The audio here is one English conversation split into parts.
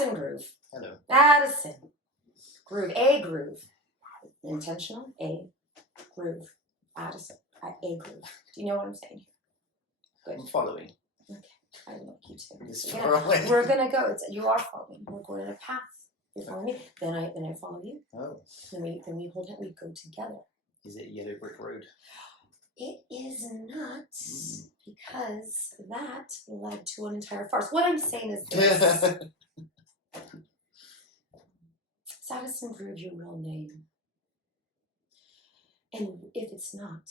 Addison Groove. Hello. Addison Groove. A groove. Intentional. A groove. Addison. A groove. Do you know what I'm saying here? Good. I'm following. Okay. I like you too. It's We're far away. we're gonna go. You are following. We're going in a path. You follow me. Then I follow you. Oh. Then we hold it. We go together. Is it Yellow Brick Road? It is not, because that led to an entire farce. What I'm saying is this. Is Addison Groove your real name? And if it's not,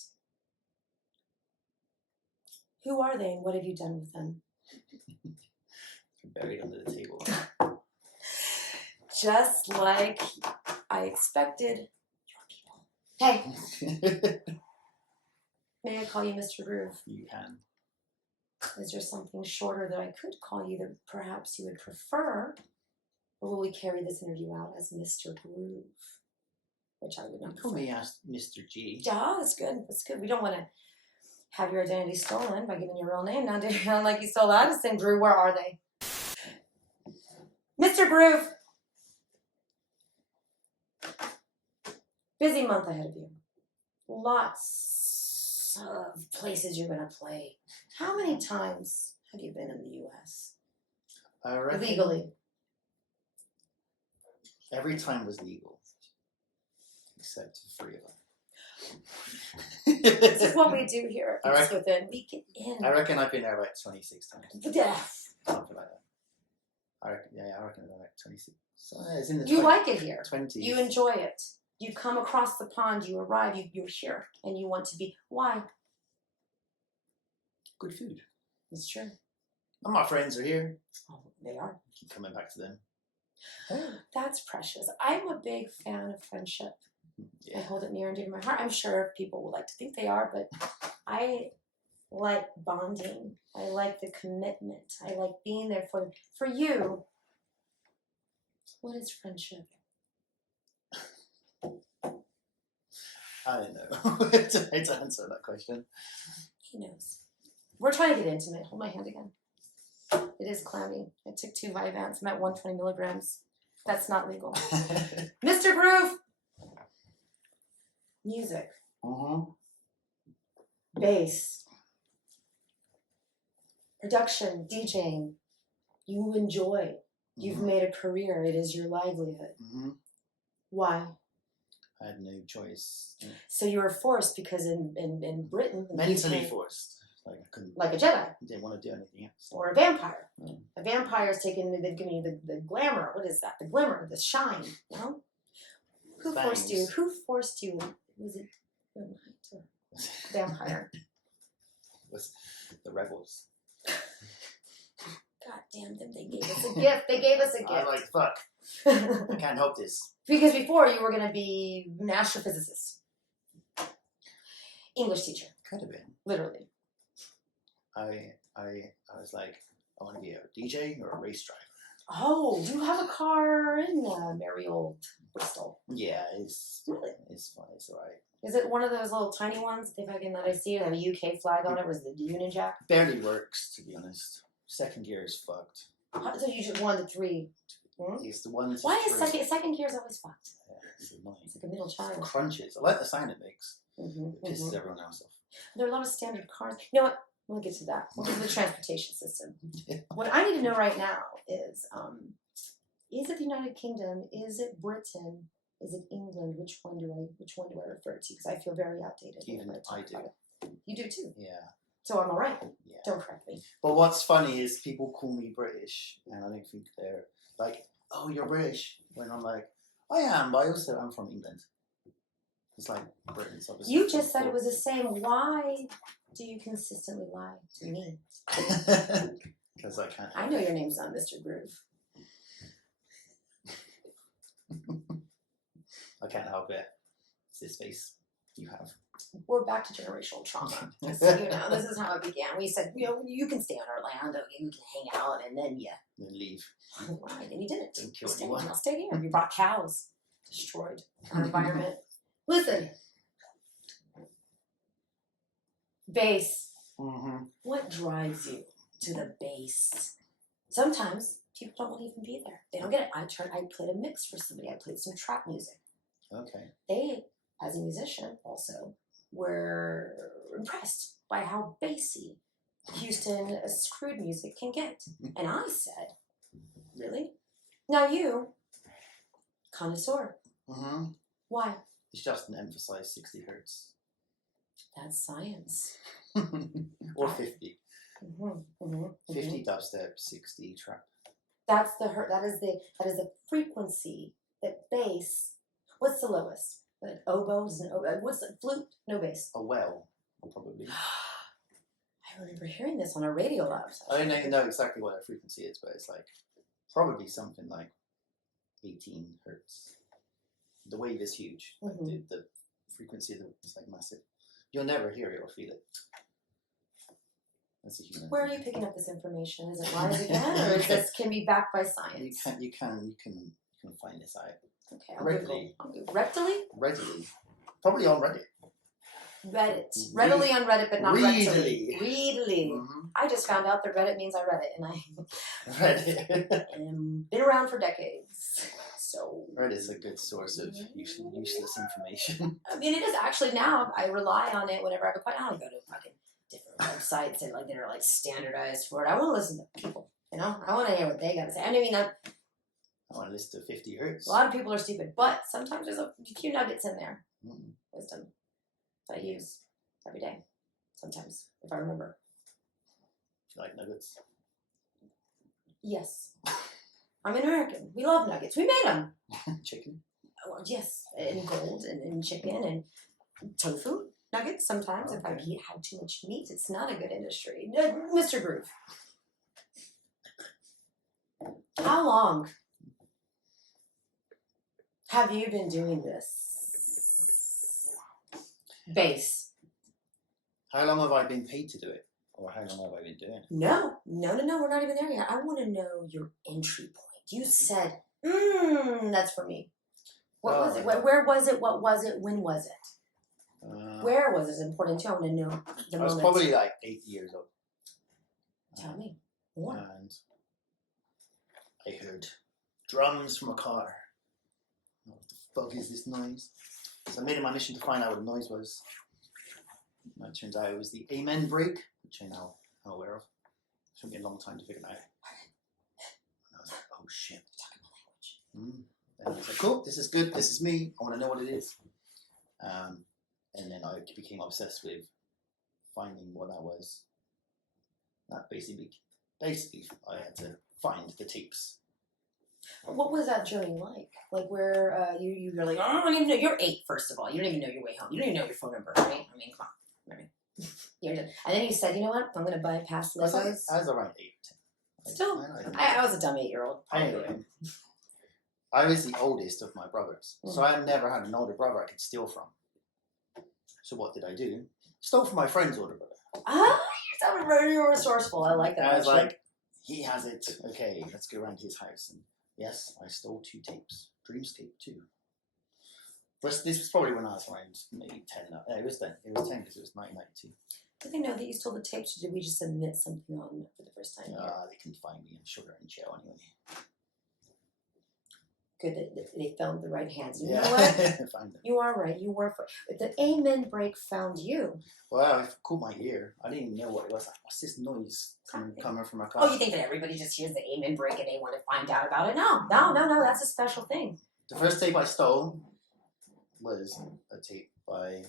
who are they and what have you done with them? Buried under the table. Just like I expected, your people. Hey, may I call you Mr. Groove? You can. Is there something shorter that I could call you that perhaps you would prefer? Or will we carry this interview out as Mr. Groove? Which I would not Call prefer. me Mr. G. Yeah, that's good. That's good. We don't want to have your identity stolen by giving your real name. Now, do you sound like you stole Addison Groove? Where are they? Mr. Groove! Busy month ahead of you. Lots of places you're going to play. How many times have you been in the U.S.? I reckon Legally. every time was legal. Except for 3 of them. This is what we do here I at Peace reckon- Within. We get in. I reckon I've been there like 26 times. Death. Something like that. I reckon like 26. So it's in the You like it here. 20s. You enjoy it. You come across the pond, you arrive, you're here, and you want to be. Why? Good food. It's true. And my friends are here. Oh, they are. Keep coming back to them. That's precious. I'm a big fan of friendship. I Yeah. hold it near and dear to my heart. I'm sure people would like to think they are, but I like bonding. I like the commitment. I like being there for them. For you, what is friendship? I don't know to answer that question. He knows. We're trying to get intimate. Hold my hand again. It is clammy. I took 2 Vyvanse. I'm at 120 milligrams. That's not legal. Mr. Groove! Music. Bass. Production. DJing. You enjoy. You've made a career. It is your livelihood. Why? I had no choice. So you were forced because in Britain... in the Mentally UK, forced. Like I couldn't. like a Jedi. Didn't want to do anything else. Or a vampire. Mm. A vampire's taking, they've given you the glamour. What is that? The glimmer, the shine, you know? Who forced you? Fangs. Who forced you? Was it a knight or vampire? Was the rebels. God damn them, they gave us a gift. They gave us a I was gift. like, fuck. I can't help this. Because before you were going to be an astrophysicist. English teacher, Could have been. literally. I was like, I want to be a DJ or a race driver. Oh, you have a car in merry old Bristol. Yeah, it's Really? It's fine. It's alright. Is it one of those little tiny ones that I see that have a UK flag on it? Was the Union Jack? Barely works, to be honest. Second gear is fucked. So you just 1 to 3. It's the one. Why is second gear is always fucked? Yeah, it's annoying. It's like a middle It child. crunches. I like the sound it makes. Mm-hmm, It pisses everyone else off. There are a lot of standard cars. You know what? We'll get to that. We'll get to the transportation system. What I need to know right now is it the United Kingdom? Is it Britain? Is it England? Which one do I refer to? Because I feel very outdated. Even when I talk do. about it. You do too. Yeah. So I'm all right. Yeah. Don't correct me. But what's funny is people call me British, and I don't think they're like, "Oh, you're British." When I'm like, "I am," but I also I'm from England. It's like Britain's obviously. You just said it was the same. Why do you consistently lie to me? Because I can't. I know your name's not Mr. Groove. I can't help it. It's this face you have. We're back to generational trauma. Just so you know, this is how it began. We said, you can stay on our land, okay, we can hang out, and then Then leave. right, and you didn't. Didn't kill You stayed. anyone. I'll stay here. You brought cows, destroyed our environment. Listen, bass. Mm-hmm. What drives you to the bass? Sometimes people don't want to even be there. They don't get it. I played a mix for somebody. I played some trap music. Okay. They, as a musician, also were impressed by how bassy Houston screwed music can get. And I said, really? Now you, connoisseur. Mm-hmm. Why? It's just an emphasized 60 hertz. That's science. Or 50. Mm-hmm, mm-hmm, 50 dubstep, 60 trap. That's the that is the frequency that bass. What's the lowest? Like oboes and what's the flute? No bass. A well, probably. I remember hearing this on a radio lab. I don't even know exactly what that frequency is, but it's like probably something like 18 hertz. The wave is huge. Mm-hmm. Like the frequency is like massive. You'll never hear it or feel it. That's a human. Where are you picking up this information? Is it lies again, or is this can be backed by science? You can find this out. Okay, Readily. Readily? Probably on Reddit. Reddit. Readily on Reddit, but not Readily. Readily. Mm-hmm. I just found out that Reddit means I read it, and I Read it. and been around for decades. So Reddit is a good source of useless information. I mean, it is actually now. I rely on it whenever I have a question. I don't go to fucking different websites that are like standardized for it. I want to listen to people. You know, I want to hear what they got to say. I mean, I want to listen to 50 hertz. A lot of people are stupid, but sometimes there's a few nuggets in there. Mm. Wisdom that I use every day. Sometimes, if I remember. You like nuggets? Yes. I'm an American. We love nuggets. We made them. Chicken? Well, yes, and gold and chicken and tofu nuggets sometimes. If I had too much meat, it's not a good industry. Mr. Groove. How long have you been doing this? Bass. How long have I been paid to do it? Or how long have I been doing it? No, we're not even there yet. I want to know your entry point. You said, that's for me. What was it? Where was it? What was it? When was it? Where was it important too? I want to know the moment. I was probably like 8 years old. Tell me more. And I heard drums from a car. What the fuck is this noise? So I made it my mission to find out what the noise was. And it turns out it was the Amen break, which I now am aware of. It took me a long time to figure it out. And I was like, oh shit. And I was like, cool, this is good, this is me, I want to know what it is. And then I became obsessed with finding what that was. That basically I had to find the tapes. What was that journey like? Like where you're like, oh, I don't even know. You're 8, first of all. You don't even know your way home. You don't even know your phone number, right? I mean, come on. Right? And then you said, you know what? I'm going to bypass this. I was around 8. Still, I was a dumb 8-year-old. Anyway, I was the oldest of my brothers. So I never had an older brother I could steal from. So what did I do? Stole from my friend's older brother. You're very resourceful. I like that. And I was like, he has it. Okay, let's go around his house. And yes, I stole 2 tapes. Dreamscape 2. But this was probably when I was around maybe 10. No, it was then. It was 10 because it was 1992. Did they know that you stole the tapes, or did we just submit something on for the first time? They couldn't find me. I'm sure they're in jail anyway. Good that they found the right hands. You know what? Find them. You are right. You were for the Amen break found you. Well, it caught my ear. I didn't even know what it was. Like, what's this noise coming from a car? Oh, you think that everybody just hears the Amen break and they want to find out about it? No. That's a special thing. The first tape I stole was a tape by a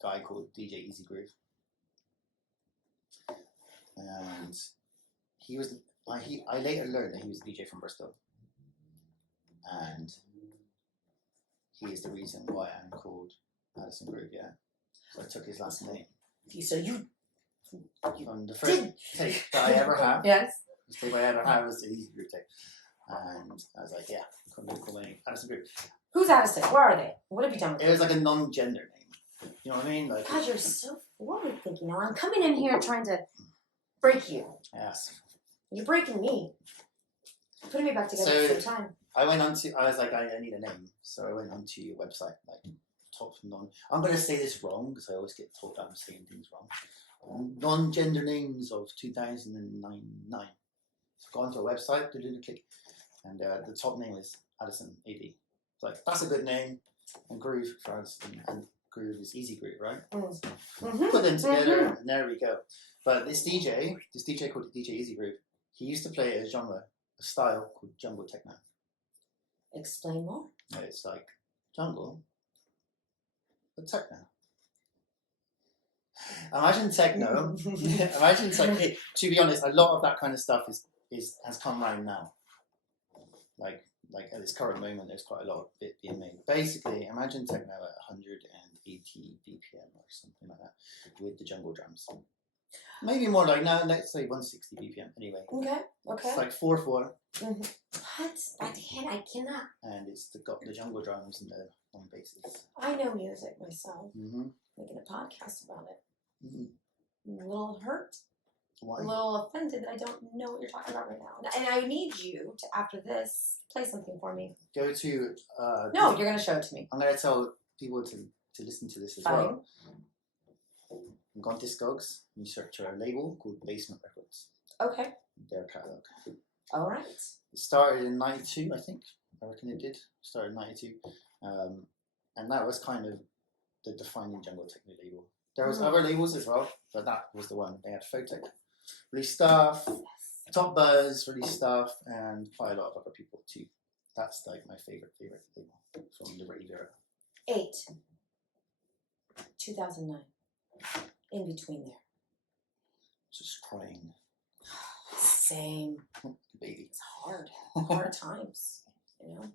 guy called DJ Easy Groove. And he was, I later learned that he was a DJ from Bristol. And he is the reason why I'm called Addison Groove, yeah. So I took his last name. So you... From the first tape that I ever had. Yes. The tape I ever had was the Easy Groove tape. And I was like, yeah, I'm going to call my Addison Groove. Who's Addison? Where are they? What have you done with them? It was like a non-gender name. You know what I mean? Like, God, you're so forward thinking. Now I'm coming in here trying to break you. Yes. You're breaking me. Putting me back together at the same time. I was like, I need a name. So I went onto your website, like, top non. I'm going to say this wrong because I always get told I'm saying things wrong. Non-gender names of 2009. Go onto a website, click, and the top name is Addison AD. It's like, that's a good name. And Groove for Addison, and Groove is easy groove, right? Put them together, and there we go. But this DJ called DJ Easy Groove, he used to play a genre, a style called jungle techno. Explain more. It's like jungle, but techno. Imagine techno. Imagine techno. To be honest, a lot of that kind of stuff has come around now. Like at this current moment, there's quite a lot of it being made. Basically, imagine techno at 180 BPM or something like that with the jungle drums. Maybe more like now, let's say 160 BPM. Anyway. Okay. It's like 4/4. What? I cannot. And it's got the jungle drums and the long basses. I know music myself. Making a podcast about it. I'm a little hurt. Why? A little offended that I don't know what you're talking about right now. And I need you to, after this, play something for me. Go to... no, you're going to show it to me. I'm going to tell people to listen to this as well. Go on Discogs, you search a label called Basement Records. Okay. Their catalogue. All right. It started in 92, I think. I reckon it did. Started in 92. And that was kind of the defining jungle techno label. There was other labels as well, but that was the one. They had Photech release stuff, Top Buzz release stuff, and quite a lot of other people too. That's like my favorite label from the rave era. 8. 2009. In between there. Just crying. Same. Baby. It's hard. Hard times, you know?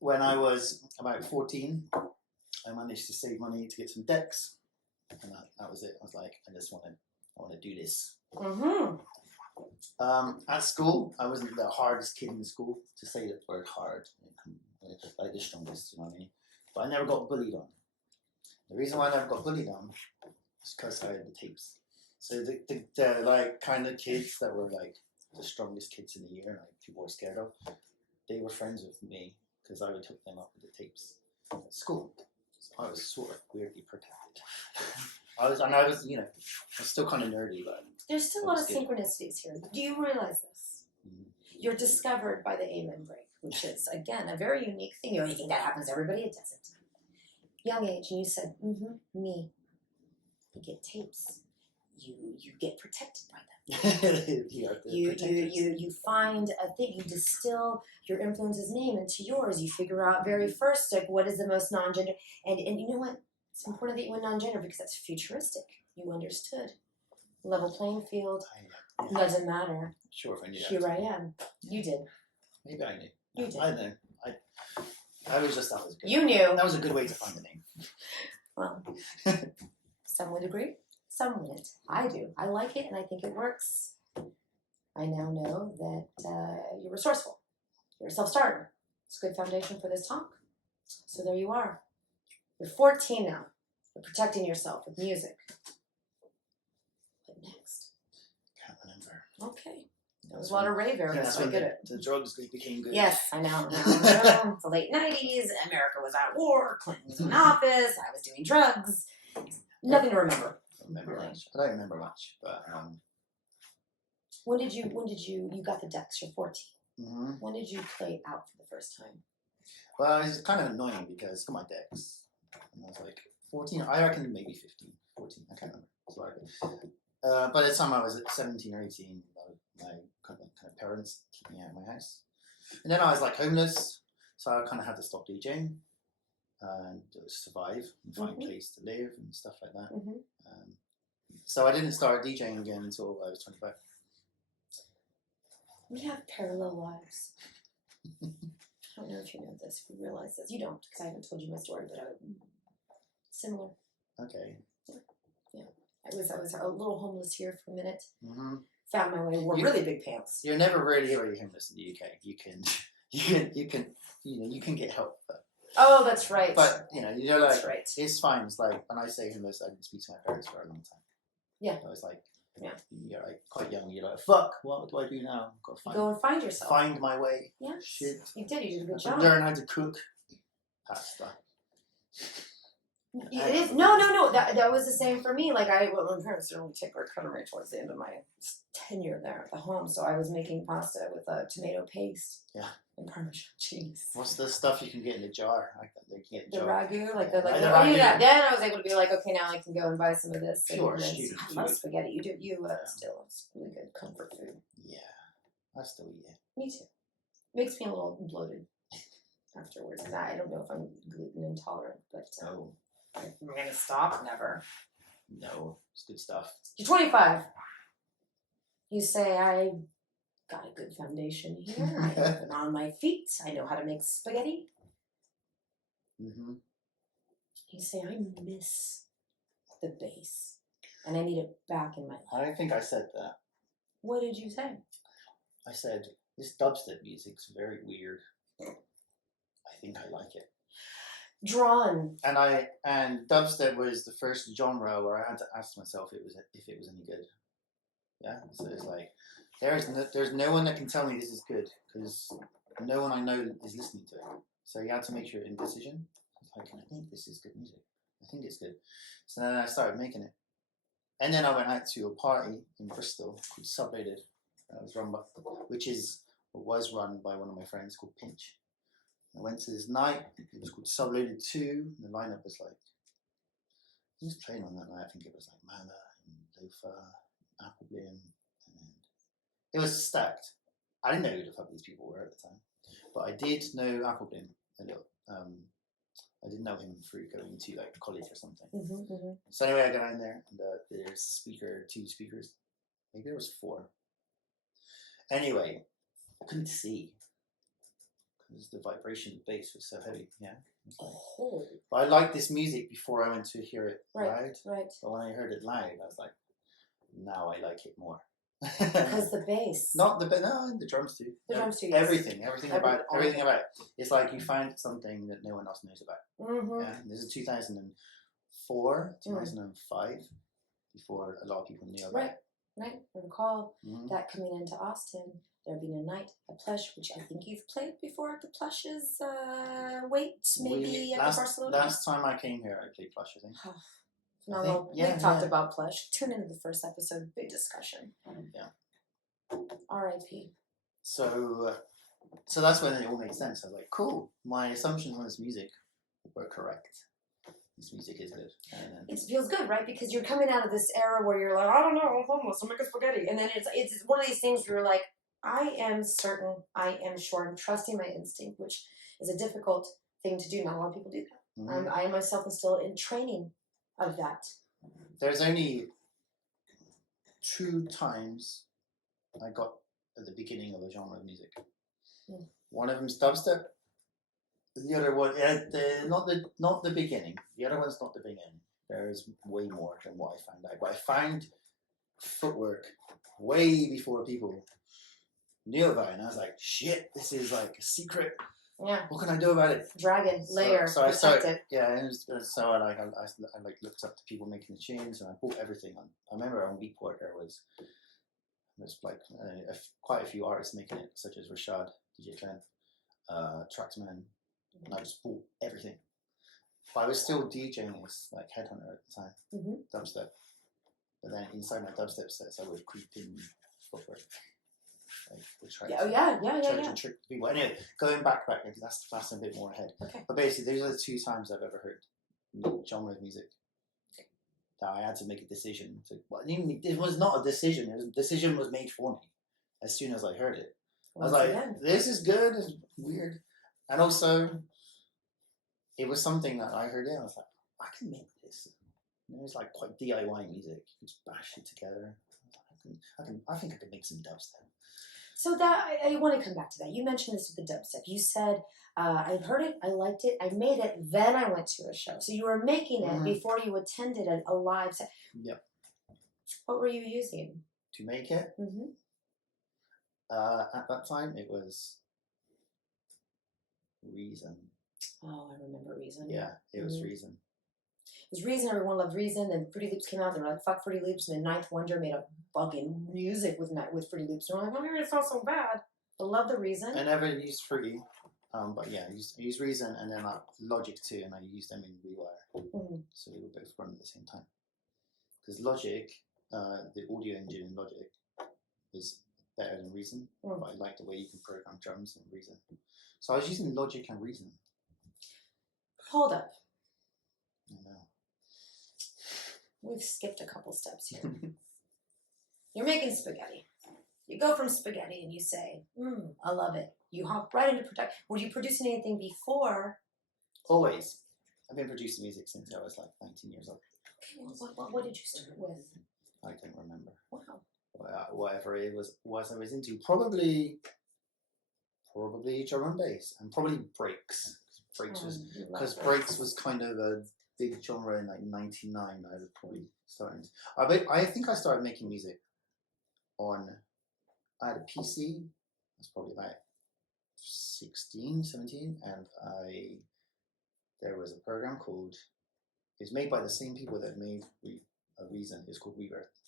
When I was about 14, I managed to save money to get some decks, and that was it. I was like, I want to do this. At school, I wasn't the hardest kid in school, to say the word hard, like the strongest, you know what I mean? But I never got bullied on. The reason why I never got bullied on is because I had the tapes. So the like kind of kids that were like the strongest kids in the year, like people were scared of, they were friends with me because I would hook them up with the tapes at school. So I was sort of weirdly protected. I was, you know, I was still kind of nerdy, but there's still a lot of synchronicities here. Do you realize this? You're discovered by the amen break, which is again a very unique thing. You think that happens to everybody? It doesn't. Young age, and you said, me. You get tapes. You get protected by them. You find a thing. You distill your influence's name into yours. You figure out very first, like, what is the most non-gender. And you know what? It's important that you went non-gender because that's futuristic. You understood. Level playing field. Doesn't matter. Sure, if I knew that. Here I am. You did. Maybe I knew. You did. I know. That was good. You knew. That was a good way to find the name. Well, some would agree, some wouldn't. I do. I like it, and I think it works. I now know that you're resourceful. You're a self-starter. It's a good foundation for this talk. So there you are. You're 14 now. You're protecting yourself with music. What next? Can't remember. Okay. There was a lot of rave era. That's when the drugs became good. Yes, I know. The late 90s, America was at war, Clinton was in office, I was doing drugs. Nothing to remember. I don't remember much, but when did you got the decks? You're 14. When did you play out for the first time? Well, it's kind of annoying because got my decks, and I was like 14. I reckon maybe 15, 14. I can't remember. So by the time I was at 17 or 18, my kind of parents kicked me out of my house, and then I was like homeless, so I kind of had to stop DJing and survive and find a place to live and stuff like that. So I didn't start DJing again until I was 25. We have parallel lives. I don't know if you know this, if you realize this. You don't, because I haven't told you my story, but similar. Okay. Yeah. I was a little homeless here for a minute. Found my way. Wore really big pants. You're never really homeless in the UK. You can get help. Oh, that's right. But you're like, that's right. It's fine. It's like when I say homeless, I didn't speak to my parents for a long time. Yeah. I was like, you're like quite young. You're like, fuck. What do I do now? Go and find yourself. Find my way. Yeah. Shit. You did. You did a good job. Learn how to cook pasta. It is no. That was the same for me. Like my parents didn't really take our culinary towards the end of my tenure there at the home, so I was making pasta with tomato paste. Yeah. And Parmesan cheese. What's the stuff you can get in the jar? The ragu, I knew that. Then I was able to be like, okay, now I can go and buy some of this. Pure and student I love food. spaghetti. You do. Still, it's really good comfort food. Yeah, I still eat it. Me too. Makes me a little bloated afterwards. I don't know if I'm gluten intolerant, but No. I'm gonna stop. Never. No, it's good stuff. You're 25. You say I got a good foundation here. I've been on my feet. I know how to make spaghetti. Mm-hmm. You say I miss the bass, and I need it back in my life. I don't think I said that. What did you say? I said this dubstep music's very weird. I think I like it. Drawn. And dubstep was the first genre where I had to ask myself if it was any good. Yeah, so it's like there's no one that can tell me this is good because no one I know is listening to it. So you had to make your indecision. Like, I think this is good music. I think it's good. So then I started making it, and then I went out to a party in Bristol called Subloaded. That was was run by one of my friends called Pinch. I went to this night. It was called Subloaded 2. The lineup was like, who was playing on that night? I think it was like Mana and Lofa, Applebloom, and it was stacked. I didn't know who the fuck these people were at the time, but I did know Applebloom a little. I didn't know him through going to like college or something. Mm-hmm. So anyway, I got in there, and there's two speakers. Maybe there was 4. Anyway, I couldn't see because the vibration of the bass was so heavy. Yeah. Oh. But I liked this music before I went to hear it Right. But when I heard it live, I was like, now I like it more. Because the bass. Not the the drums too. The drums too. Yes. Everything about it. It's like you find something that no one else knows about. Mm-hmm. Yeah. This is 2004, 2005, before a lot of people knew about it. Right. I recall that coming into Austin, there being a night at Plush, which I think you've played before at the Plush's maybe at the Barcelona. Last time I came here, I played Plush, I think. No, we talked about Plush. Tune into the first episode, big discussion. Yeah. R.I.P. So that's when it all made sense. I was like, cool. My assumptions on this music were correct. This music is good. It feels good, right? Because you're coming out of this era where you're like, I don't know, I'm homeless, I'm making spaghetti. And then it's one of these things where you're like, I am certain, I am sure, I'm trusting my instinct, which is a difficult thing to do. Not a lot of people do that. Mm-hmm. I myself am still in training of that. There's only 2 times I got at the beginning of a genre of music. One of them's dubstep. The other one, not the beginning. The other one's not the beginning. There's way more than what I found out. But I found footwork way before people knew about it, and I was like, shit, this is like a secret. Yeah. What can I do about it? Dragon layer. So I started. Yeah, and so I looked up the people making the tunes, and I bought everything. I remember on Beatport there was like quite a few artists making it, such as Rashad, DJ Clem, Traxman, and I just bought everything. But I was still DJing as like Headhunter at the time, dubstep. But then inside my dubstep sets, I would creep in footwork. Try to trick people. Anyway, going back, that's a bit more ahead. Okay. But basically, these are the 2 times I've ever heard genre of music that I had to make a decision. It was not a decision. A decision was made for me as soon as I heard it. I was like, this is good. It's weird. And also, it was something that I heard it. I was like, I can make this. And it was like quite DIY music. You just bash it together. I think I could make some dubstep. So that I want to come back to that. You mentioned this with the dubstep. You said, I heard it, I liked it, I made it, then I went to a show. So you were making it before you attended a live set. Yep. What were you using? To make it? Mm-hmm. At that time, it was Reason. Oh, I remember Reason. Yeah, it was Reason. It was Reason, everyone loved Reason, then Fruity Loops came out, they were like, fuck Fruity Loops, and then Ninth Wonder made a fucking music with Fruity Loops, and we're like, okay, it's not so bad. I love the Reason. I never used Fruity. But yeah, I use Reason and then Logic too, and I use them in Rewire, so they were both run at the same time. Because Logic, the audio engine in Logic, is better than Reason, but I like the way you can program drums in Reason. So I was using Logic and Reason. Hold up. I know. We've skipped a couple steps here. You're making spaghetti. You go from spaghetti and you say, I love it. You hop right into production. Were you producing anything before? Always. I've been producing music since I was like 19 years old. Okay, what did you start with? I don't remember. Wow. Whatever it was I was into. Probably drum and bass, and probably breaks. Because breaks was kind of a big genre in like '99. I was probably starting. I think I started making music on. I had a PC. I was probably about 16, 17, and there was a program called. It was made by the same people that made a Reason. It's called Rebirth.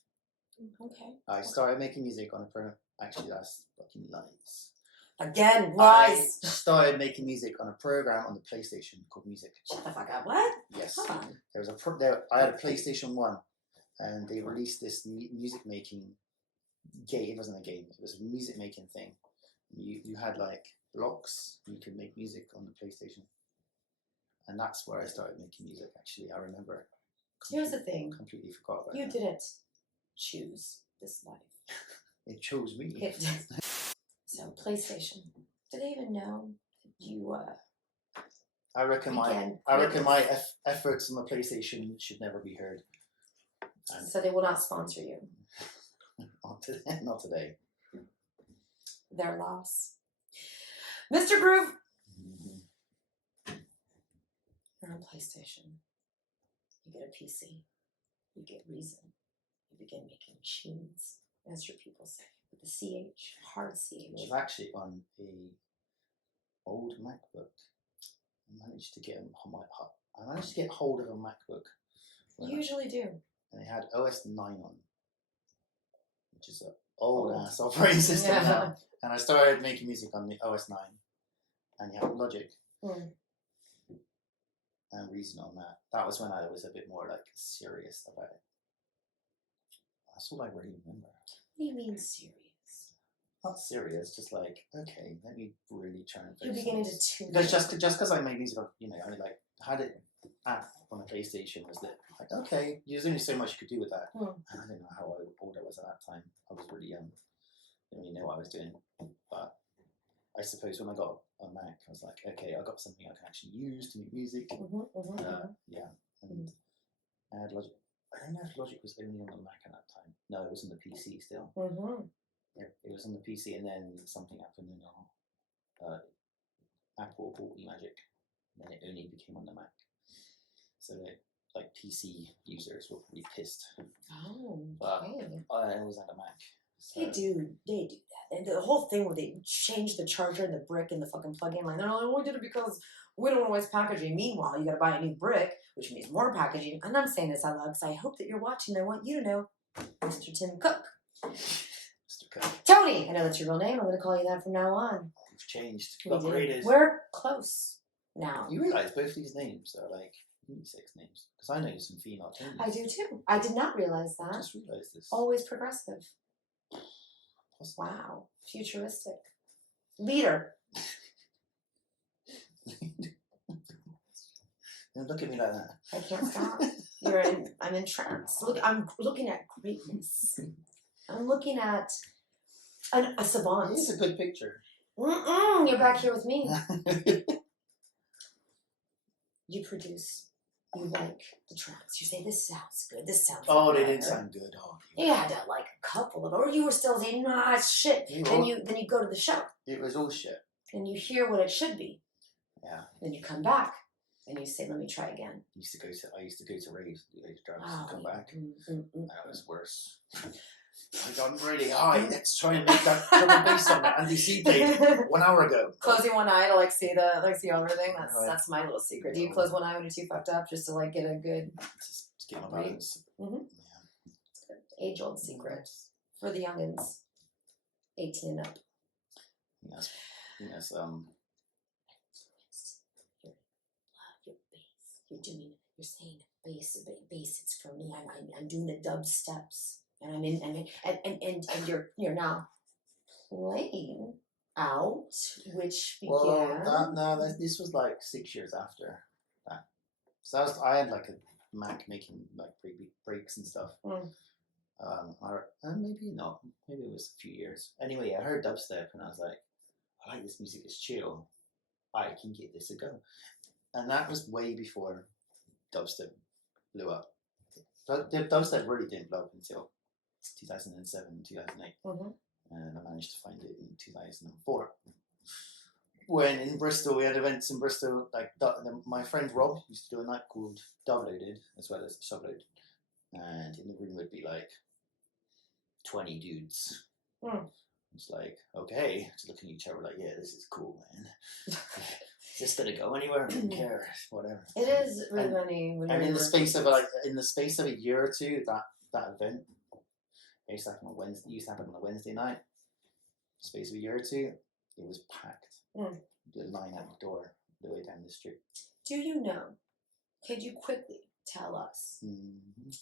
Okay. I started making music on a program. Actually, that's fucking lies. Again, lies. I started making music on a program on the PlayStation called Music. Shut the fuck up. What? Yes. Come on. There was I had a PlayStation 1, and they released this music making game. It wasn't a game. It was a music making thing. You had like blocks. You could make music on the PlayStation, and that's where I started making music. Actually, I remember. Here's the thing. Completely forgot about You that. didn't choose this life. It chose me. It did. So PlayStation. Do they even know that you? I reckon my efforts on the PlayStation should never be heard. And so they will not sponsor you. Not today. Their loss. Mr. Groove. You're on PlayStation. You get a PC. You get Reason. You begin making tunes, as your people say, with the CH, hard CH. It was actually on a old MacBook. I managed to get hold of a MacBook. You usually do. And it had OS 9 on, which is an old ass operating system now. And I started making music on the OS 9, and you have Logic and Reason on that. That was when I was a bit more like serious about it. That's all I really remember. What do you mean serious? Not serious, just like, okay, let me really try and fix You're beginning to tune in. Just because I made music, I like had it on the PlayStation was that like, okay, there's only so much you could do with that. And I don't know how old I was at that time. I was really young. Didn't really know what I was doing. But I suppose when I got a Mac, I was like, okay, I got something I can actually use to make music. Yeah, and I had Logic. I don't know if Logic was only on the Mac at that time. No, it was on the PC still. It was on the PC, and then something happened, and Apple bought Magic, and then it only became on the Mac. So like PC users were pretty pissed. Oh, okay. But I always had a Mac. So. They do that. And the whole thing where they changed the charger and the brick and the fucking plug-in, like, no, we did it because we don't want to waste packaging. Meanwhile, you got to buy a new brick, which means more packaging. And I'm saying this out loud because I hope that you're watching. I want you to know, Mr. Tim Cook. Mr. Cook. Tony, I know that's your real name. I'm going to call you that from now on. We've changed. We've upgraded. We're close now. You realise both these names are like unisex names? Because I know some female Tonys. I do too. I did not realize that. I just realised this. Always progressive. Wow. Futuristic. Leader. Don't look at me like that. I can't stop. I'm in trance. Look, I'm looking at greatness. I'm looking at a savant. It's a good picture. You're back here with me. You produce. You like the tracks. You say, this sounds good. This sounds Oh, better. they didn't sound good. Oh, you had to like a couple of, or you were still saying, nah, it's shit. Then you go to the show. It was all shit. And you hear what it should be. Yeah. Then you come back and you say, let me try again. I used to go to raves, do those drugs, and come back. That was worse. Like, I'm really high. Let's try and make that drum and bass song that Andy C played 1 hour ago. Closing one eye to see everything. That's my little secret. Do you close one eye when you're too fucked up just to get a good? Just get my balance. Yeah. It's good. Age-old secret for the youngins, 18 and up. Yes. you're saying bass. It's for me. I'm doing the dub steps, and I'm in, and you're now playing out, which began. This was like 6 years after that. So I had like a Mac making like breaks and stuff. And maybe not. Maybe it was a few years. Anyway, I heard dubstep and I was like, I like this music. It's chill. I can give this a go. And that was way before dubstep blew up. Dubstep really didn't blow up until 2007, 2008. And I managed to find it in 2004. When in Bristol, we had events in Bristol. Like my friend Rob used to do a night called Downloaded as well as Subload. And in the room would be like 20 dudes. It's like, okay, just looking at each other like, yeah, this is cool, man. Is this gonna go anywhere? I don't care, whatever. It is really funny. And in the space of a year or two, that event used to happen on a Wednesday night. Space of a year or two, it was packed. The line out the door, the way down the street. Do you know? Could you quickly tell us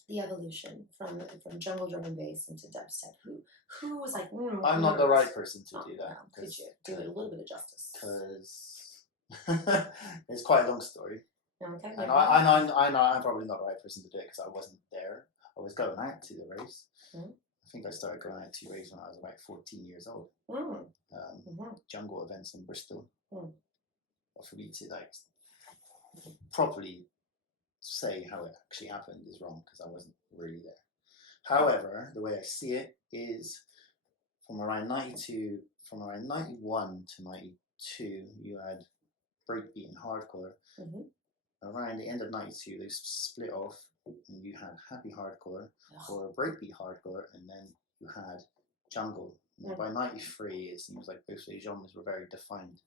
the evolution from jungle drum and bass into dubstep? Who was like? I'm not the right person to do that. No. Could you do it a little bit of justice? Because it's quite a long story. Okay. And I know I'm probably not the right person to do it because I wasn't there. I was going out to the race. I think I started going out to race when I was about 14 years old. Jungle events in Bristol. But for me to like properly say how it actually happened is wrong because I wasn't really there. However, the way I see it is from around 91 to 92, you had breakbeat and hardcore. Around the end of 92, they split off, and you had happy hardcore or breakbeat hardcore, and then you had jungle. And by 93, it seems like both those genres were very defined.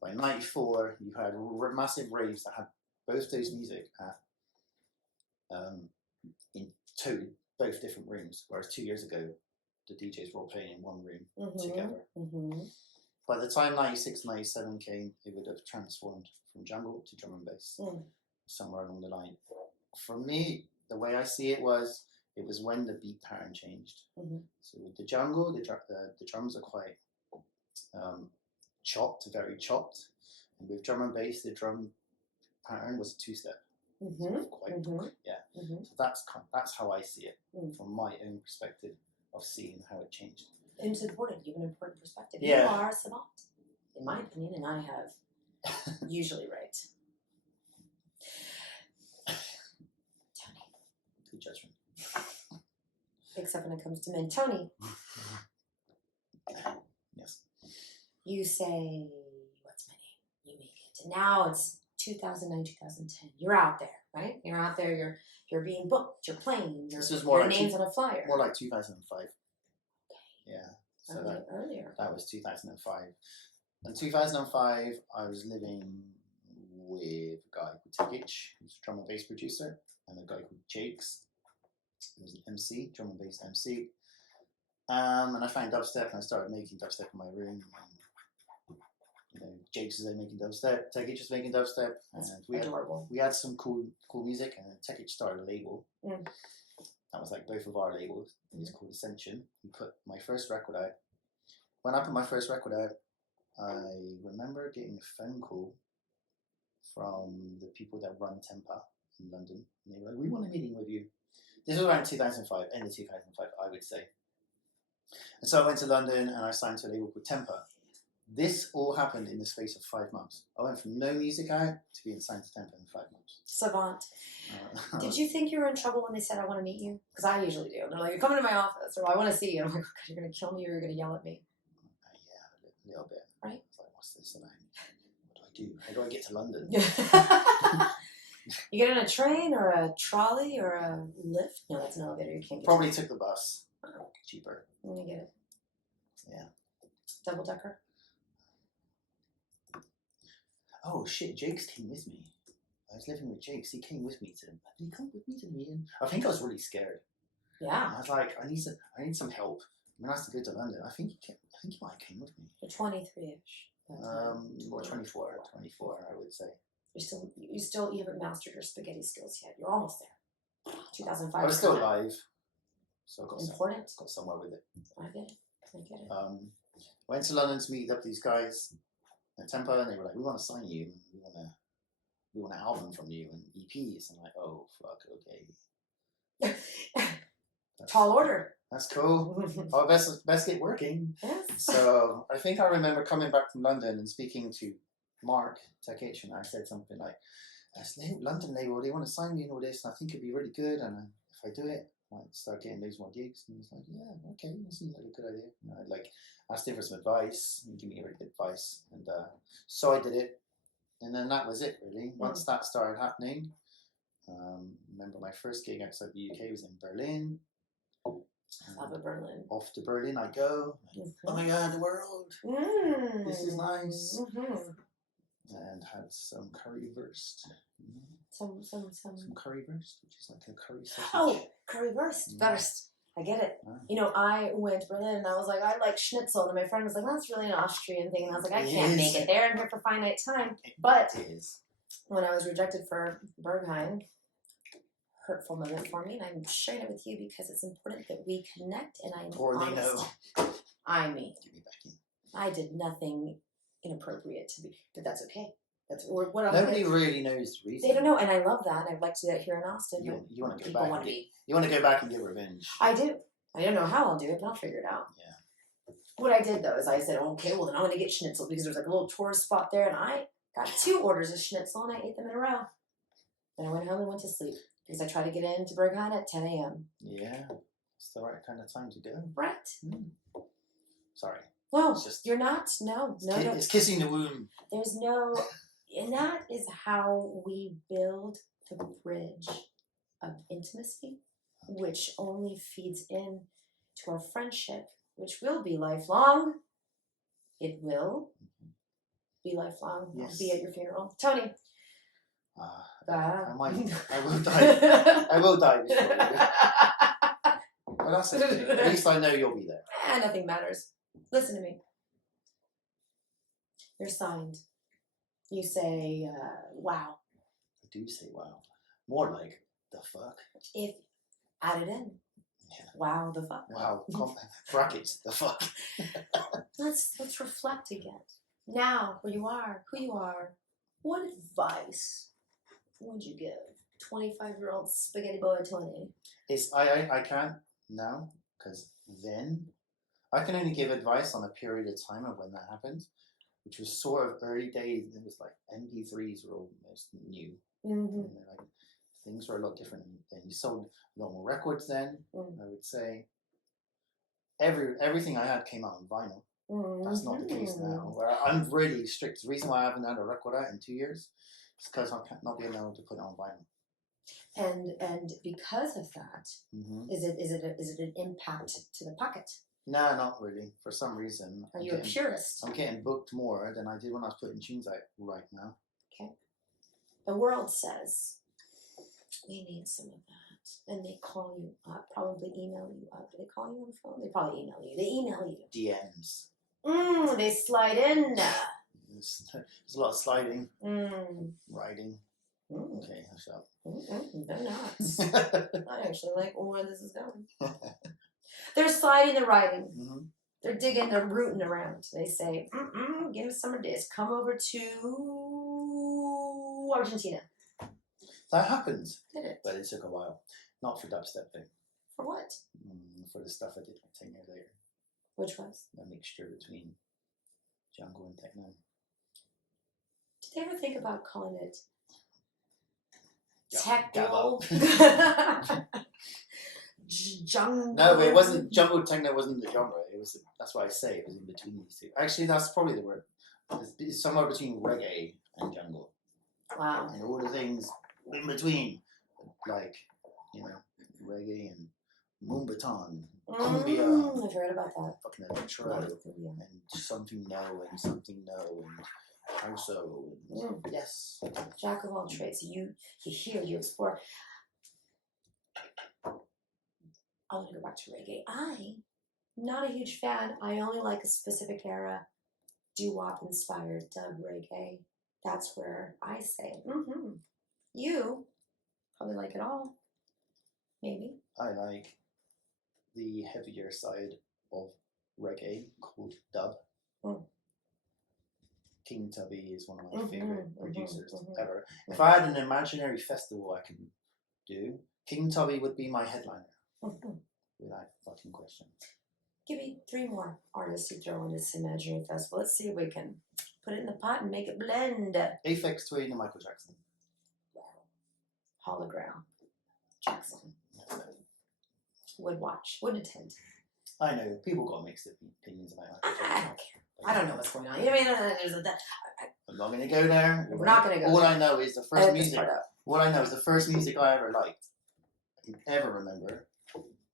By 94, you had massive raves that had both those music at in both different rooms, whereas 2 years ago, the DJs were all playing in one room together. By the time 96, 97 came, it would have transformed from jungle to drum and bass, somewhere along the line. For me, the way I see it was when the beat pattern changed. So with the jungle, the drums are quite chopped, very chopped. And with drum and bass, the drum pattern was a two-step. Quite, So that's how I see it from my own perspective of seeing how it changed. And it's important. You have an important perspective. Yeah. You are a savant, in my opinion, and I have usually right. Tony. Good judgment. Except when it comes to men. Tony. Yes. You say, what's my name? You make it. And now it's 2009, 2010. You're out there, right? You're out there. You're being booked. You're playing. This was more your like name's on a flyer. More like 2005. Okay. Yeah. So earlier. That was 2005. In 2005, I was living with a guy called Tegic, who's a drum and bass producer, and a guy called Jakes, who was an MC, drum and bass MC. And I found dubstep, and I started making dubstep in my room. And, Jakes was there making dubstep, Tegic was making dubstep, and we had some cool music. And Tegic started a label. That was like both of our labels. It was called Ascension. He put my first record out. When I put my first record out, I remember getting a phone call from the people that run Tempa in London. And they were like, we want a meeting with you. This was around 2005, end of 2005, I would say. And so I went to London and I signed to a label called Tempa. This all happened in the space of 5 months. I went from no music out to being signed to Tempa in 5 months. Savant. Did you think you were in trouble when they said, I want to meet you? Because I usually do. They're like, you're coming to my office, or I want to see you. And I'm like, you're going to kill me or you're going to yell at me? Yeah, a little bit. Right? It's like, what's this about? What do I do? How do I get to London? You get on a train or a trolley or a lift? No, that's an elevator. You can't get Probably took the bus. Cheaper. Let me get it. Yeah. Double decker? Oh shit, Jakes came with me. I was living with Jakes. He came with me to them. Did he come with me to the meeting? I think I was really scared. Yeah. And I was like, I need some help. I'm gonna have to go to London. I think he might have came with me. You're 23-ish. Or 24, I would say. you haven't mastered your spaghetti skills yet. You're almost there. 2005. I was still alive, so I got Important. got somewhere with it. I get it. Went to London to meet up these guys at Tempo, and they were like, "We want to sign you. We want an album from you and EPs." And I'm like, "Oh fuck, okay." Tall order. That's cool. Oh, best get working. Yes. So I think I remember coming back from London and speaking to Mark Tech H, and I said something like, "This London label, they want to sign me and all this, and I think it'd be really good. And if I do it, I might start getting those more gigs." And he was like, "Yeah, okay, that seems like a good idea." And I asked him for some advice, and he gave me really good advice, and so I did it, and then that was it really. Once that started happening, remember my first gig outside the UK was in Berlin. I love Berlin. Off to Berlin I go. Oh my god, the world! This is nice. And had some currywurst. Some currywurst, which is like a curry sausage. Oh, currywurst. First. I get it. Ah. You know, I went to Berlin and I was like, I like schnitzel. And my friend was like, well, that's really an Austrian thing. And I was like, I can't make it there. I'm here for finite time. But when I was rejected for Berghain, hurtful moment for me. And I'm sharing it with you because it's important that we connect. And I'm honest. I mean, I did nothing inappropriate to be, but that's okay. That's what I'm Nobody really knows the reason. They don't know, and I love that. And I'd like to do that here in Austin. You want to go back. You want to go back and get revenge. I do. I don't know how I'll do it, but I'll figure it out. Yeah. What I did though is I said, okay, well then I'm going to get schnitzel because there's like a little tourist spot there, and I got 2 orders of schnitzel and I ate them in a row. Then I went home and went to sleep because I tried to get into Berghain at 10 a.m. Yeah, it's the right kind of time to go. Right. Sorry. No, you're not. No. It's kissing the womb. There's no, and that is how we build the bridge of intimacy, which only feeds in to our friendship, which will be lifelong. It will be lifelong. Yes. I'll be at your funeral. Tony. I will die. I will die before you. But that's okay. At least I know you'll be there. Nothing matters. Listen to me. You're signed. You say, wow. I do say wow. More like, the fuck? If add it in. Yeah. Wow, the fuck. Wow. Brackets, the fuck. Let's reflect again. Now, where you are, who you are, what advice would you give 25-year-old spaghetti boy Tony? I can't now, because then I can only give advice on a period of time of when that happened, which was sort of early days. It was like MP3s were almost new. Like, things were a lot different, and you sold a lot more records then. I would say everything I had came out on vinyl. That's not the case now. Where I'm really strict. The reason why I haven't had a record out in 2 years is because I'm not being able to put it on vinyl. And because of that, is it an impact to the pocket? No, not really. For some reason, Are you a purist? I'm getting booked more than I did when I was putting tunes out right now. Okay. The world says we need some of that, and they call you up, probably email you up. Do they call you on the phone? They probably email you. They email you. DMs. They slide in. There's a lot of sliding, writing. Okay, hush up. They're not. I actually like where this is going. They're sliding the writing. They're digging, they're rooting around. They say, give me some of this. Come over to Argentina. That happened. Did it? But it took a while. Not for dubstep thing. For what? For the stuff I did like 10 years later. Which was? A mixture between jungle and techno. Did they ever think about calling it Techno? Jungle? No, but it wasn't. Jungle techno wasn't the genre. It was. That's why I say it was in between these two. Actually, that's probably the word. It's somewhere between reggae and jungle. Wow. And all the things in between, like, reggae and Moombahton, cumbia. I've heard about that. Fucking electro, and something no, and something no, and also, yes. Jack of all trades. You hear, you explore. I want to go back to reggae. I'm not a huge fan. I only like a specific era, doo-wop inspired dub reggae. That's where I say, you probably like it all. Maybe. I like the heavier side of reggae called dub. King Tubby is one of my favorite producers ever. If I had an imaginary festival I could do, King Tubby would be my headliner. Without fucking question. Give me 3 more artists you throw in this imaginary festival. Let's see if we can put it in the pot and make it blend. Aphex Twin and Michael Jackson. Hologram. Jackson. Would watch. Would attend. I know, people got mixed opinions about Michael I Jackson. don't care. I don't know what's going on. I mean, I'm not going to go there. we're not going to go All there. I know is the first music. What I know is the first music I ever liked, I can ever remember,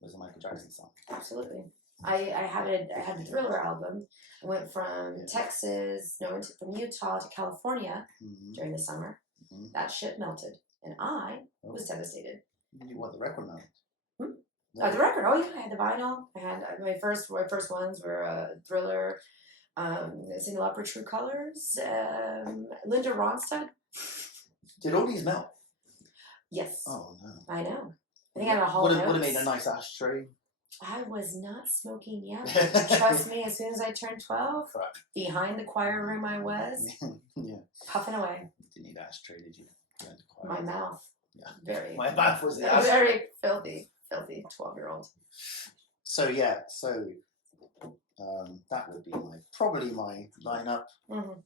was a Michael Jackson song. Absolutely. I had the Thriller album. I went from from Utah to California during the summer. That shit melted, and I was devastated. You want the record now? The record. Oh yeah, I had the vinyl. I had my first ones were Thriller, Single Opera True Colors, Linda Ronstadt. Did all these melt? Yes. Oh no. I know. I think I had a Hall Would have made a nice ashtray. I was not smoking yet. Trust me, as soon as I turned 12, behind the choir room I was, puffing away. Didn't need ashtray, did you? My mouth. Yeah. Very. My mouth was the ashtray. Very filthy 12-year-old. So that would be probably my lineup. And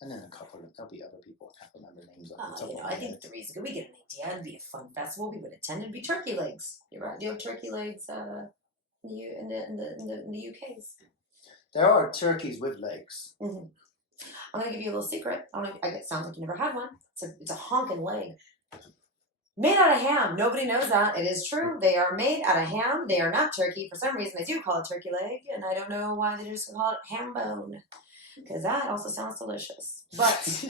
then there'll be other people. I can't remember names of them. I think the reason we get an idea, it'd be a fun festival. We would attend. It'd be turkey legs. You're right. Do you have turkey legs in the UK's? There are turkeys with legs. I'm gonna give you a little secret. I don't know. It sounds like you never had one. It's a honking leg. Made out of ham. Nobody knows that. It is true. They are made out of ham. They are not turkey. For some reason, they do call it turkey leg, and I don't know why they just call it ham bone, because that also sounds delicious. But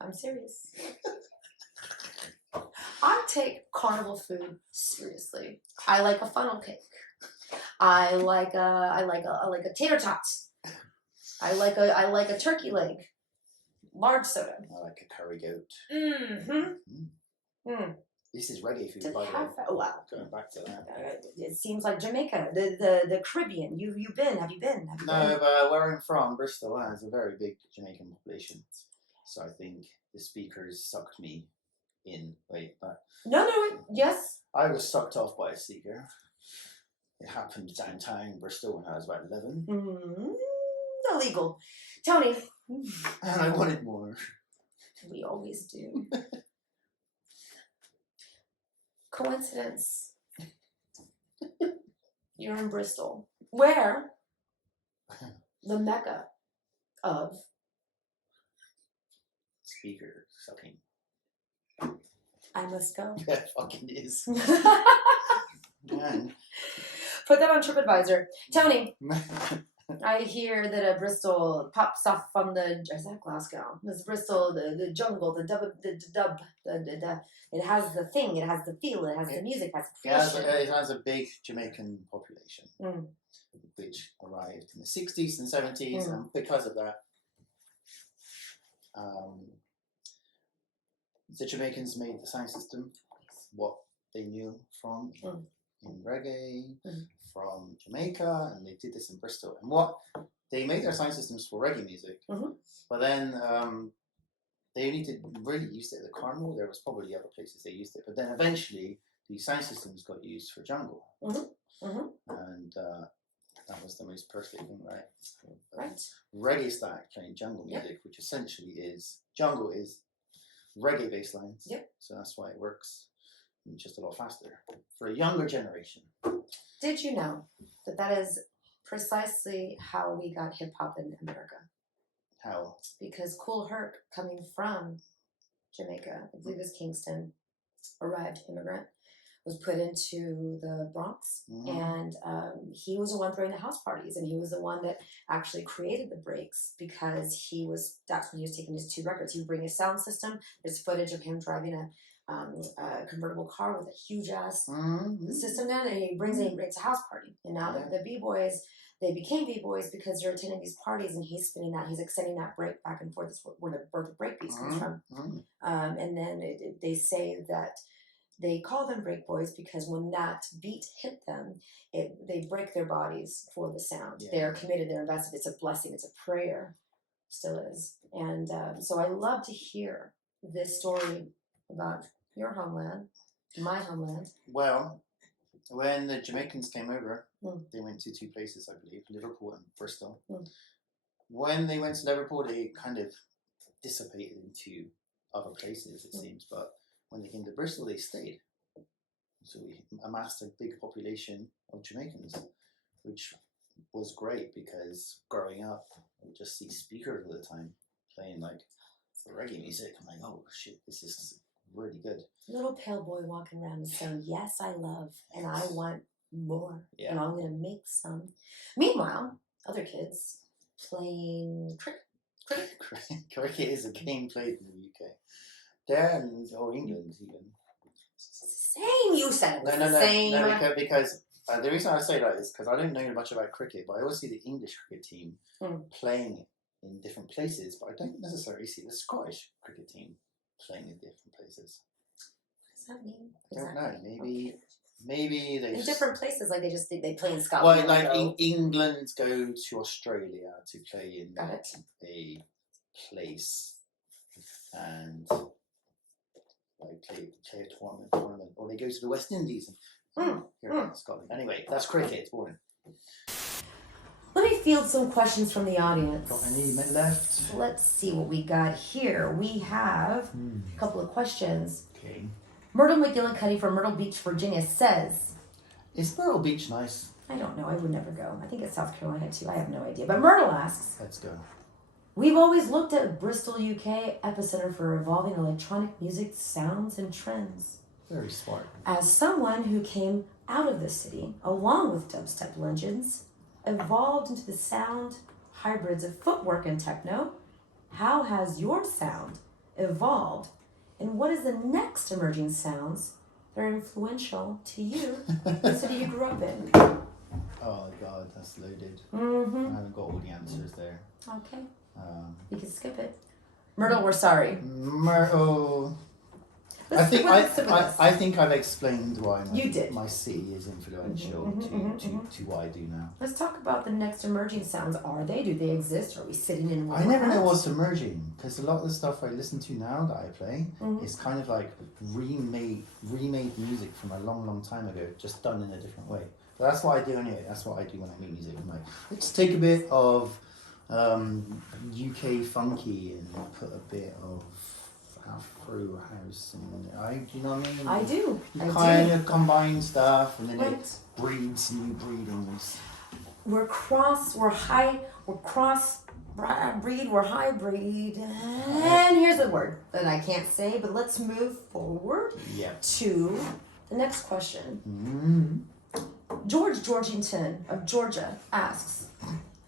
I'm serious. I take carnival food seriously. I like a funnel cake. I like a tater tot. I like a turkey leg. Large soda. I like a curry goat. This is reggae food, by the way. Wow. Going back to that. It seems like Jamaica, the Caribbean. Have you been? No, but where I'm from, Bristol has a very big Jamaican population. So I think the speakers sucked me in. No, yes. I was sucked off by a speaker. It happened downtown Bristol when I was about 11. Illegal. Tony. And I wanted more. We always do. Coincidence. You're in Bristol. Where? The mecca of speaker sucking. I must go. Yeah, it fucking is. Man. Put that on TripAdvisor. Tony. I hear that Bristol pops off from is that Glasgow? This Bristol, the jungle, the dub, it has the thing, it has the feel, it has the music, it has a big Jamaican population, which arrived in the 60s and 70s, and because of that, the Jamaicans made the sound system what they knew from in reggae, from Jamaica, and they did this in Bristol. And they made their sound systems for reggae music, but then they only really used it at the carnival. There was probably other places they used it, but then eventually these sound systems got used for jungle, and that was the most perfect thing, right? Reggae stack playing jungle music, which essentially is jungle is reggae bass lines. So that's why it works just a lot faster for a younger generation. Did you know that is precisely how we got hip hop in America? How? Because Kool Herc, coming from Jamaica, I believe it was Kingston, arrived immigrant, was put into the Bronx, and he was the one throwing the house parties, and he was the one that actually created the breaks, because that's when he was taking his 2 records. He would bring his sound system. There's footage of him driving a convertible car with a huge ass system down, and he brings a house party. And now the B-boys they became b-boys because they're attending these parties and he's spinning that, he's extending that break back and forth. That's where the break piece comes from. And then they say that they call them break boys because when that beat hit them, they break their bodies for the sound. Yeah. They're committed, they're invested. It's a blessing, it's a prayer, still is. And so I love to hear this story about your homeland, my homeland. Well, when the Jamaicans came over, they went to 2 places, I believe, Liverpool and Bristol. When they went to Liverpool, they kind of dissipated into other places, it seems. But when they came to Bristol, they stayed. So we amassed a big population of Jamaicans, which was great because growing up, I would just see speakers all the time playing like reggae music. I'm like, oh shit, this is really good. Little pale boy walking around and saying, yes, I love, and I want more, and I'm going to make some. Meanwhile, other kids playing cricket. Cricket is a game played in the UK. There, or England even. Same, you said it was No, the same. No, because the reason I say that is because I don't know much about cricket, but I always see the English cricket team playing in different places, but I don't necessarily see the Scottish cricket team playing in different places. What does that mean? I don't know. Maybe they in different places, like they play in Scotland. Well, like England go to Australia to play in a place, and like play a tournament, or they go to the West Indies and here in Scotland. Anyway, that's cricket. It's boring. Let me field some questions from the audience. Got any minute left? Let's see what we got here. We have a couple of questions. Okay. Myrtle McGillicuddy from Myrtle Beach, Virginia says, is Myrtle Beach nice? I don't know. I would never go. I think it's South Carolina too. I have no idea. But Myrtle asks, let's go. We've always looked at Bristol, UK, epicenter for evolving electronic music sounds and trends. Very smart. As someone who came out of the city, along with dubstep legends, evolved into the sound hybrids of footwork and techno, how has your sound evolved? And what is the next emerging sounds that are influential to you, the city you grew up in? Oh God, that's loaded. I haven't got all the answers there. Okay. You can skip it. Myrtle, we're sorry. Myrtle. I think I've explained why my city is influential to what I do now. Let's talk about the next emerging sounds. Do they exist? Are we sitting in one? I never know what's emerging because a lot of the stuff I listen to now that I play is kind of like remade music from a long time ago, just done in a different way. But that's what I do anyway. That's what I do when I make music. I'm like, let's take a bit of UK funky and put a bit of Afro house in it. Do you know what I mean? I do. You kind of combine stuff and then it breeds new breedings. We're hybrid. And here's a word that I can't say, but let's move forward to the next question. George Georgington of Georgia asks,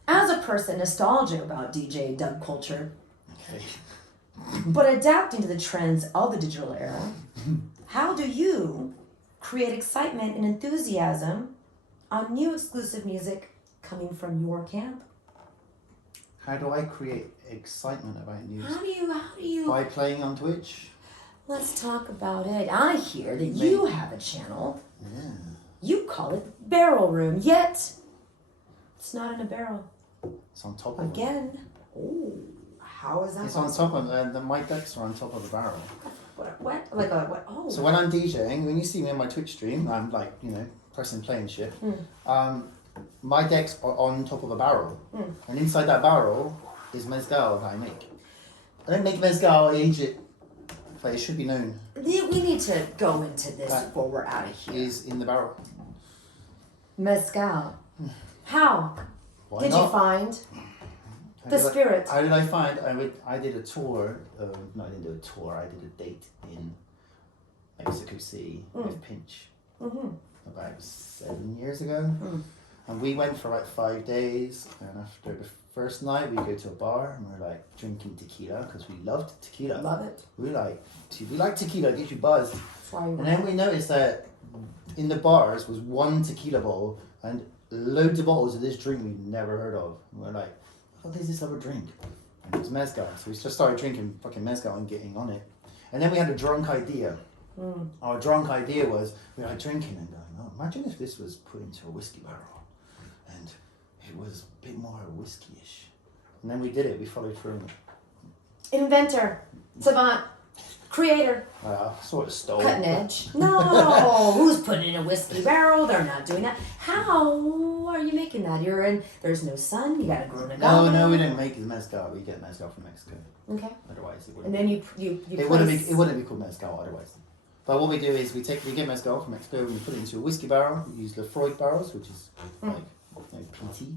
as a person nostalgic about DJ dub culture, but adapting to the trends of the digital era, how do you create excitement and enthusiasm on new exclusive music coming from your camp? How do I create excitement about news? How do you? By playing on Twitch. Let's talk about it. I hear that you have a channel. Yeah. You call it Barrel Room, yet it's not in a barrel. It's on top of again. Oh, how is that? It's on top of my decks are on top of the barrel. What? Like a what? Oh. So when I'm DJing, when you see me on my Twitch stream, I'm like pressing play and shit. My decks are on top of a barrel, and inside that barrel is mezcal that I make. I don't make mezcal, I age it. But it should be known. We need to go into this before we're out of here. Is in the barrel. Mezcal. How? Why did not? you find the spirit? How did I find? I did a tour. No, I didn't do a tour. I did a date in Mexico City with Pinch about 7 years ago. And we went for like 5 days. And after the first night, we go to a bar and we're like drinking tequila because we loved tequila. Love it. We like tequila. It gets you buzzed. And then we noticed that in the bars was one tequila bowl, and loads of bottles of this drink we'd never heard of. And we're like, what is this other drink? And it was mezcal. So we just started drinking fucking mezcal and getting on it. And then we had a drunk idea. Our drunk idea was, we were like drinking and going, oh, imagine if this was put into a whiskey barrel and it was a bit more whiskey-ish. And then we did it, we followed through. Inventor, savant, creator. Sort of stole. Cutting edge. No, who's putting in a whiskey barrel? They're not doing that. How are you making that? There's no sun, you gotta grow an agave. No, we don't make mezcal. We get mezcal from Mexico. Okay. Otherwise, it wouldn't. And then you it wouldn't be called mezcal otherwise. But what we do is we get mezcal from Mexico and we put it into a whiskey barrel. We use Lefroy barrels, which is like PT,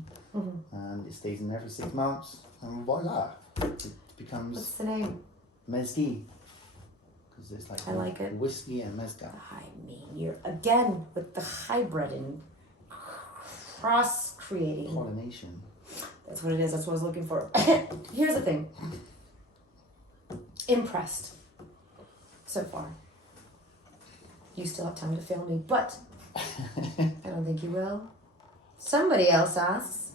and it stays in there for 6 months, and voila, it becomes. What's the name? Mezcal. Because it's like I like it. Whiskey and mezcal. I mean, you're again with the hybrid and cross creating. Pollination. That's what it is. That's what I was looking for. Here's the thing. Impressed so far. You still have time to fail me, but I don't think you will. Somebody else asks.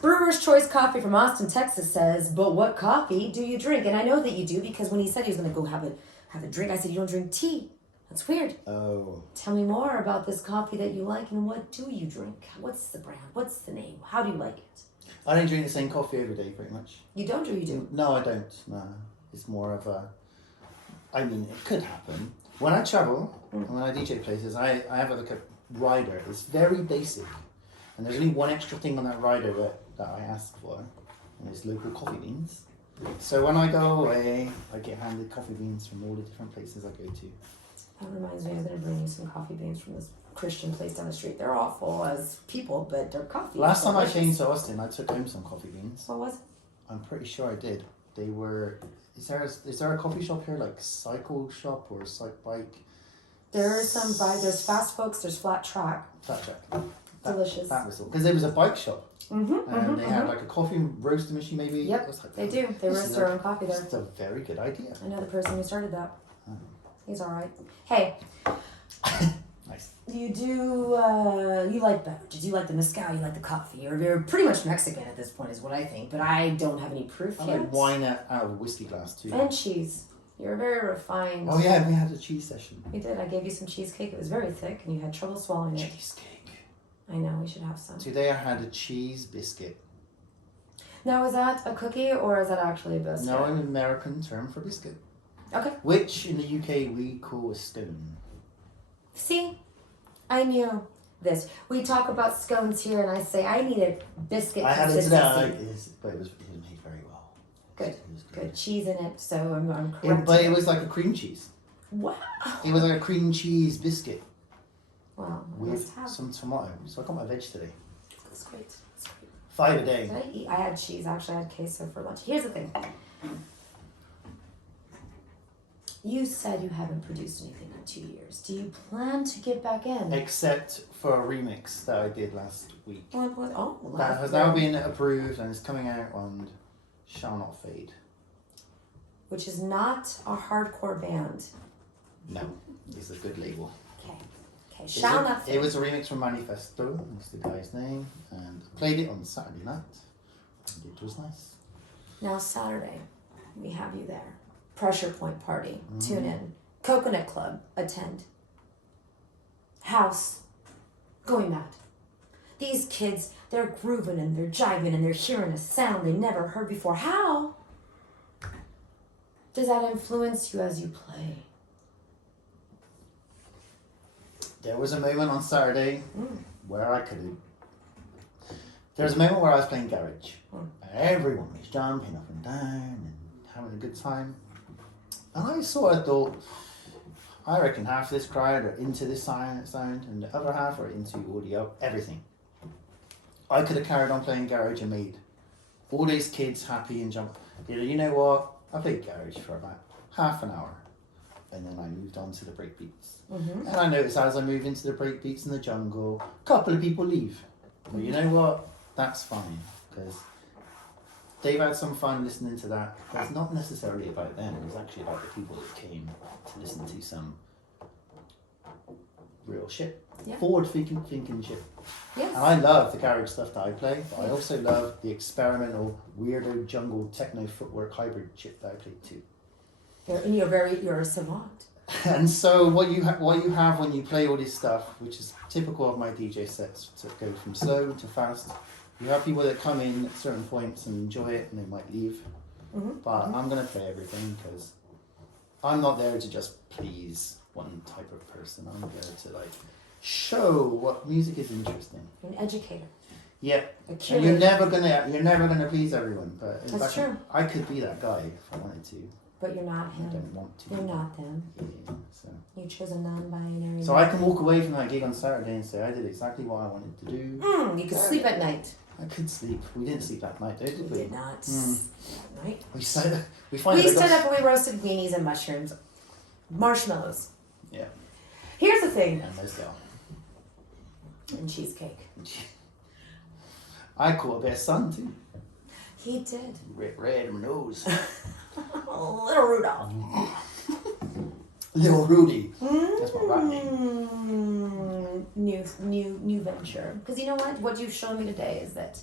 Brewer's Choice Coffee from Austin, Texas says, but what coffee do you drink? And I know that you do because when he said he was going to go have a drink, I said, you don't drink tea. That's weird. Oh. Tell me more about this coffee that you like and what do you drink? What's the brand? What's the name? How do you like it? I don't drink the same coffee every day, pretty much. You don't or you do? No, I don't. No. It's more of a... I mean, it could happen. When I travel, and when I DJ places, I have like a rider. It's very basic. And there's only one extra thing on that rider that I ask for, and it's local coffee beans. So when I go away, I get handed coffee beans from all the different places I go to. That reminds me, I'm going to bring you some coffee beans from this Christian place down the street. They're awful as people, but they're coffee. Last time I came to Austin, I took home some coffee beans. What was it? I'm pretty sure I did. They were... Is there a coffee shop here, like Cycle Shop or Bike? There is some there's Fast Folks, there's Flat Track. Flat Track. Delicious. That was all. Because there was a bike shop. And they had like a coffee roaster machine maybe. Yep, like, they do. They roast their own coffee there. It's a very good idea. I know the person who started that. He's alright. Hey. Nice. You like beverages. You like the mezcal, you like the coffee. You're pretty much Mexican at this point is what I think, but I don't have any proof I yet. like wine out of a whiskey glass too. And cheese. You're very refined. Oh yeah, we had a cheese session. We did. I gave you some cheesecake. It was very thick and you had trouble swallowing it. Cheesecake. I know, we should have some. Today I had a cheese biscuit. Now, is that a cookie or is that actually a biscuit? No, an American term for biscuit. Okay. Which in the UK we call a scone. See? I knew this. We talk about scones here and I say, I need a biscuit I had it today, but it was made very well. Good. Good cheese in it, so I'm correct. But it was like a cream cheese. Wow. It was like a cream cheese biscuit. Wow. With some tomato. So I got my veg today. That's great. That's great. 5 a day. Did I had cheese. Actually, I had queso for lunch. Here's the thing. You said you haven't produced anything in 2 years. Do you plan to get back in? Except for a remix that I did last week. What? Oh, that has now been approved and is coming out on Shall Not Fade. Which is not a hardcore band. No, it's a good label. Okay, Shall Not Fade. It was a remix from Manifesto, that's the guy's name, and I played it on Saturday night, and it was nice. Now Saturday, we have you there. Pressure Point Party, tune in. Coconut Club, attend. House, going mad. These kids, they're grooving and they're jiving and they're hearing a sound they never heard before. How does that influence you as you play? There was a moment on Saturday where I could. There was a moment where I was playing garage. Everyone was jumping up and down and having a good time. And I sort of thought, I reckon half of this crowd are into this sound and the other half are into audio, everything. I could have carried on playing garage and made all these kids happy and jump. You know what? I played garage for about half an hour. And then I moved on to the breakbeats. And I noticed as I move into the breakbeats in the jungle, a couple of people leave. But you know what? That's fine. Because they've had some fun listening to that. It's not necessarily about them. It's actually about the people that came to listen to some real shit. Yeah. Forward thinking shit. Yes. And I love the garage stuff that I play, but I also love the experimental, weirdo, jungle, techno footwork hybrid shit that I play too. You're a savant. And so what you have when you play all this stuff, which is typical of my DJ sets, to go from slow to fast. You have people that come in at certain points and enjoy it, and they might leave. Mm-hmm. But I'm gonna play everything because I'm not there to just please one type of person. I'm there to like show what music is interesting. You're an educator. Yeah, A and curator. you're never gonna please everyone. But in That's fact, true. I could be that guy if I wanted to. But you're not I him. don't want to. You're not them. Yeah, so. You chose a non-binary. So I can walk away from that gig on Saturday and say I did exactly what I wanted to do. You can sleep at night. I could sleep. We didn't sleep that night, though, did We we? did not. Right? We stood up We stood up and we roasted weenies and mushrooms, marshmallows. Yeah. Here's the thing. And Moscow. And cheesecake. I caught a bit of sun too. He did. Red in my nose. Little Rudolph. Little Rudy. That's my rap name. New venture. Because you know what? What you've shown me today is that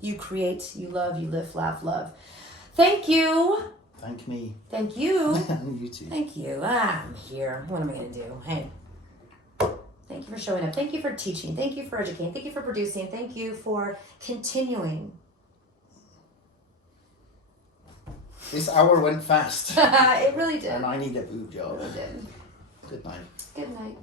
you create, you love, you live, laugh, love. Thank you. Thank me. Thank you. And you too. Thank you. I'm here. What am I going to do? Hey. Thank you for showing up. Thank you for teaching. Thank you for educating. Thank you for producing. Thank you for continuing. This hour went fast. It really did. And I need a boob job. It really did. Good night. Good night.